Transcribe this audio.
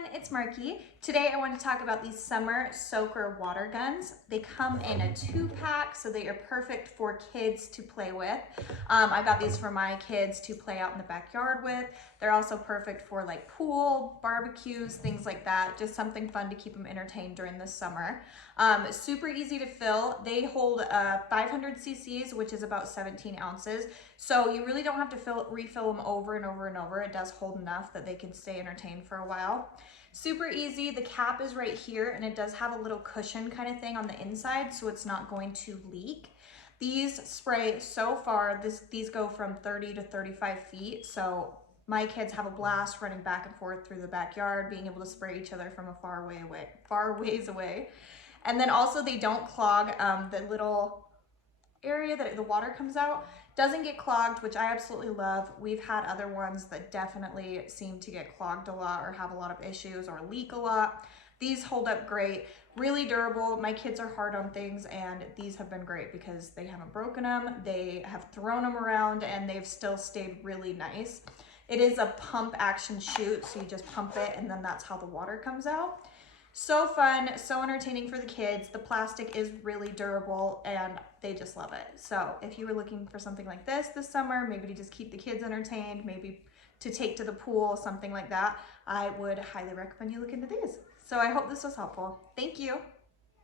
everyone, it's Marky. Today I want to talk about these summer soaker water guns. They come in a 2-pack, so they are perfect for kids to play with. I got these for my kids to play out in the backyard with. They're also perfect for like pool, barbecues, things like that. Just something fun to keep them entertained during the summer. Super easy to fill. They hold 500 cc's, which is about 17 ounces. So you really don't have to refill them over and over and over. It does hold enough that they can stay entertained for a while. Super easy. The cap is right here and it does have a little cushion kind of thing on the inside, so it's not going to leak. These spray so far, these go from 30 to 35 feet. So my kids have a blast running back and forth through the backyard, being able to spray each other from a far ways away. And then also they don't clog the little area that the water comes out. Doesn't get clogged, which I absolutely love. We've had other ones that definitely seem to get clogged a lot or have a lot of issues or leak a lot. These hold up great, really durable. My kids are hard on things and these have been great because they haven't broken them. They have thrown them around and they've still stayed really nice. It is a pump action shoot, so you just pump it and then that's how the water comes out. So fun, so entertaining for the kids. The plastic is really durable and they just love it. So if you were looking for something like this summer, maybe to just keep the kids entertained, maybe to take to the pool, something like that, I would highly recommend you look into these. So I hope this was helpful. Thank you.